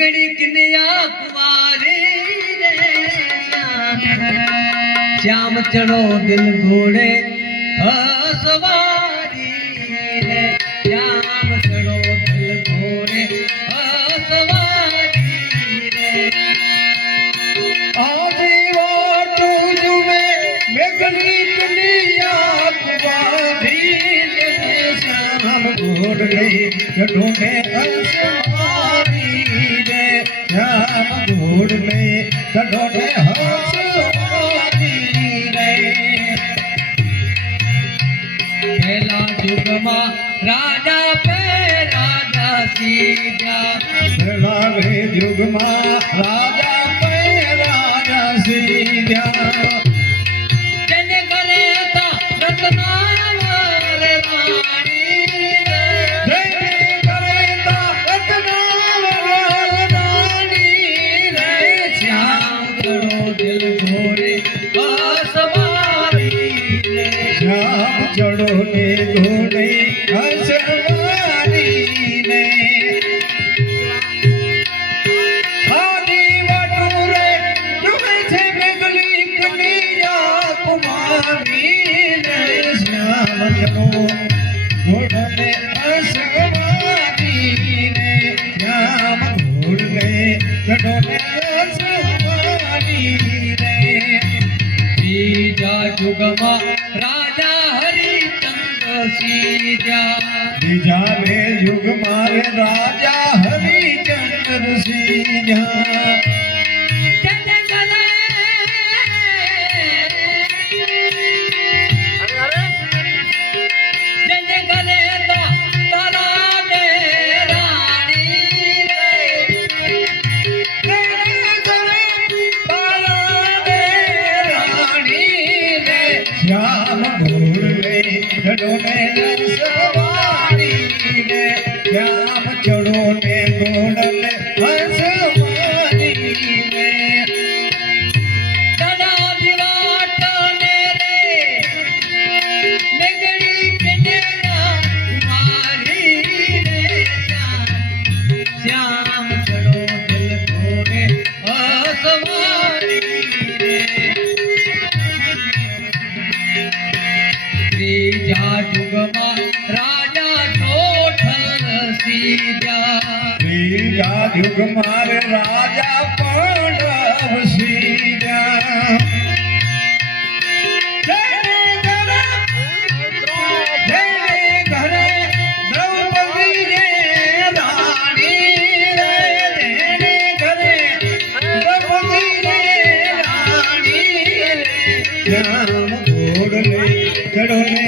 बिगड़ी कन्या कुमारी रे श्याम चढ़ो दिल घोड़े सवारी रे श्याम चढ़ो दिल घोड़े सवारी रे आदि वाटू जुमे मेघली कन्या कुमारी रे श्याम घोड़े चढ़ो में हंसवारी रे श्याम घोड़ में चढ़ो में हंसवारी रे पहला युग में राजा पे राजा सीधा पहला वे युग में राजा पे राजा सीधा जन करे ता रत्नावर रानी रे जय करे ता रत्नावर रानी रे श्याम करो दिल घोरे सवारी रे श्याम चढ़ो ने घोड़े हंसवारी ने आदि वटूरे जुमे छे मेघली कन्या कुमारी ने श्याम चढ़ो घोड़ ने हंसवारी ने श्याम घोड़ ने चढ़ो ने हंसवारी ने बीजा युग में राजा हरिचंद्र सीधा बीजा में युग मारे राजा हरिचंद्र सिंह जन करे जन करे ता तारा दे रानी रे श्याम घोड़ में चढ़ो ने सवारी ने श्याम चढ़ो ने घोड़ ने हंसवारी ने दादा दिवाट मेरे बिगड़ी कन्या कुमारी रे श्याम चढ़ो दिल घोड़े सवारी रे त्रीजा युग में राजा जोठल सीधा बीजा युग मारे राजा पांडव सीधा जय घरे द्रौपदी रे रानी रे जय घरे द्रौपदी रे रानी रे श्याम घोड़ ने चढ़ो ने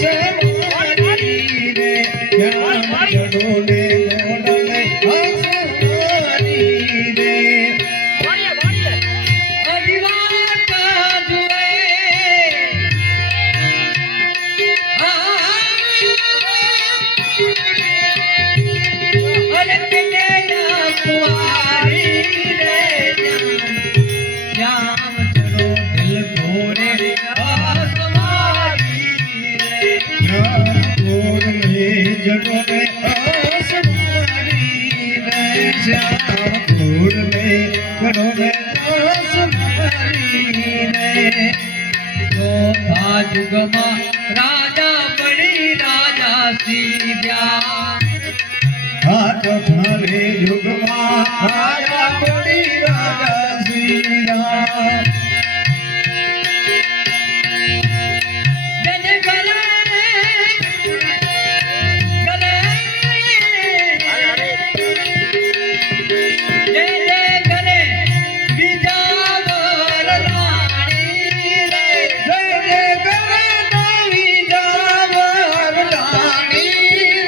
सवारी रे श्याम चढ़ो ने घोड़ ने हंसवारी रे अधिवाट जुए अरे कन्या कुमारी रे श्याम चढ़ो दिल घोड़े सवारी रे श्याम घोड़ में चढ़ो ने हंसवारी रे श्याम घोड़ में चढ़ो ने हंसवारी रे चौथा युग में राजा बड़ी राजा सीधा हाथ थारे युग में राजा बड़ी राजा सीधा जन करे जय करे बिजावर रानी रे जय जय करे देवी जावर रानी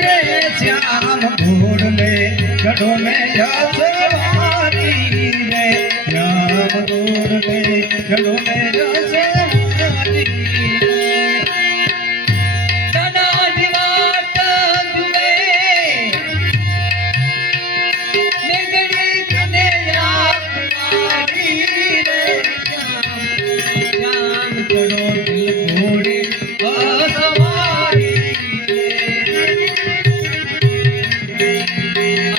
रे श्याम घोड़ में चढ़ो में सवारी रे श्याम घोड़ में चढ़ो में सवारी रे दादा दिवाट जुए बिगड़ी कन्या कुमारी रे श्याम चढ़ो दिल घोड़े सवारी रे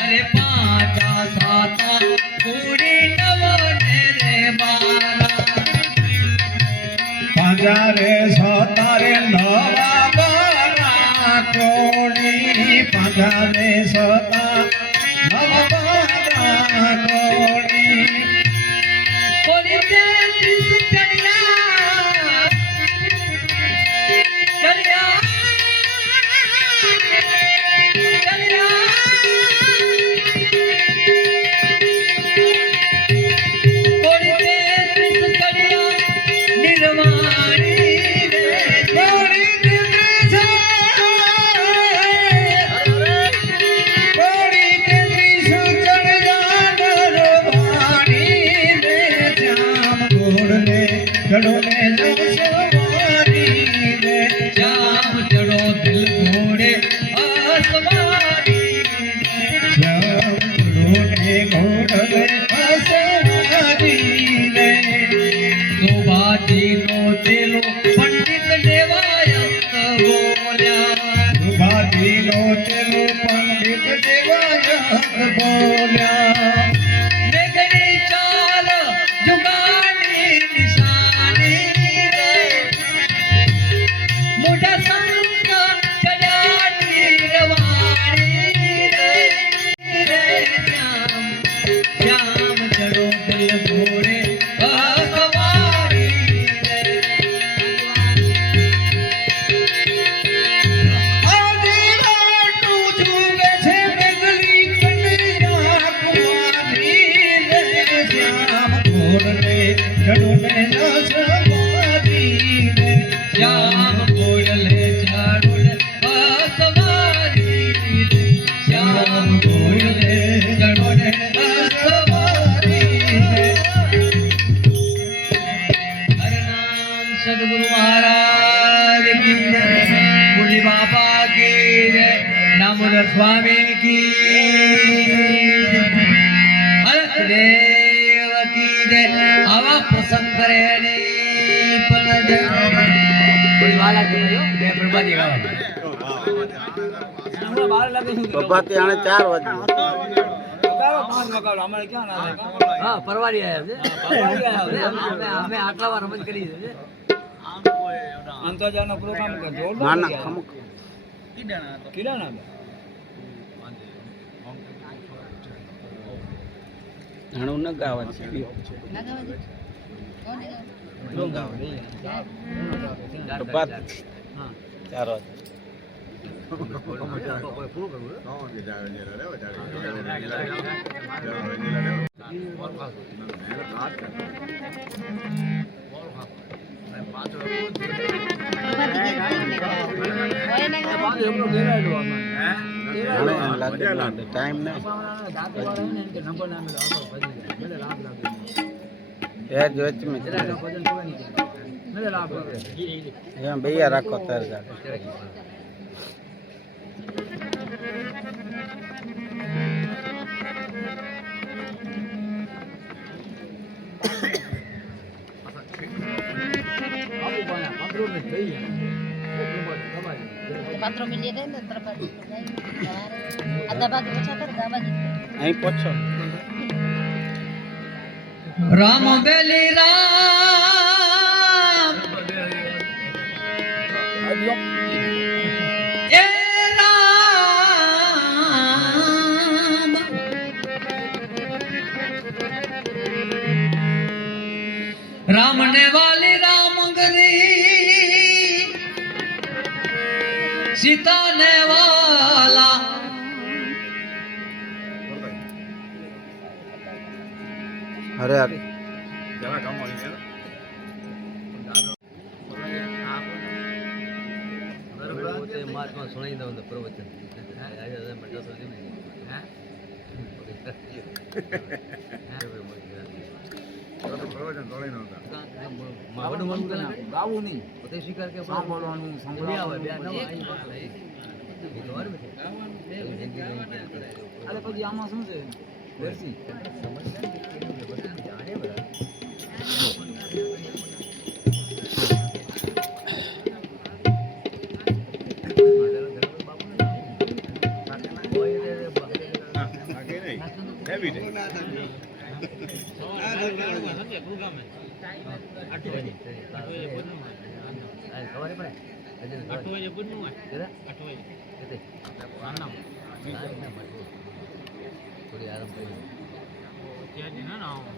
अरे पाँचा साता હતા નવબાના કોણી કોની તેત્રીસ ચણિયા ચણિયા ચડો ને જસવારી રે શ્યામ ચડો દિલ ઘોડે આસમાની શ્યામ ચડો ને ઘોડલે અસવારી રે સુભાજીનો ચેલો પંડિત દેવાયત બોલ્યા સુભાજીનો ચેલો પંડિત દેવાયત બોલ્યા મેઘડી ચાલ જુગાની નિશાની રે મોઢા સંત ચડાની રવાણી રે શ્યામ શ્યામ ચડો દિલ ઘોડે સવારી આજે વાટું જુએ છે મેઘલી કન્યા કુંવારી રે શ્યામ ઘોડલે ચડો ને અસવારી રે શ્યામ ઘોડલે ચાડુલ સવારી રે શ્યામ ઘોડલે ચડોને સવારી રે હરનામ સદગુરુ મહારાજ કી જય મુરલી બાપા કી જય દામોદર સ્વામી કી જય હરક દેવ કી જય આવા પ્રસંગ કરે એની પણ જય થોડી વાર લાગે ભાઈઓ બે પ્રભાતી ગાવા પ્રભાતી આણે 4 વાગે હા પરવારી આવ્યા છે અમે આટલા વાર રમત કરી છે અંતરજાનો પ્રોગ્રામ ના ના ખમક કિડાના ઘણું ન ગાવા છે પ્રભાત 4 વાગે ટાઈમ નહીં ભૈયા રાખો તાર પાત્રો મિલી જાય ને તરબાજી આધા ભાગ ઓછા કર દાવાજી અહીં પૂછો રામ બેલી રામ એ રામ રામ ને વાલી રામ ગરી सीता ने वाला अरे अरे महात्मा सुनाई दो प्रवचन ગાવું નહીં પોતે સ્વીકાર કે સાંભળવાનું અરે પછી આમાં શું છે સવારે પડે 8 વાગે થોડી આરામ કરી અત્યારથી ના ના આવો.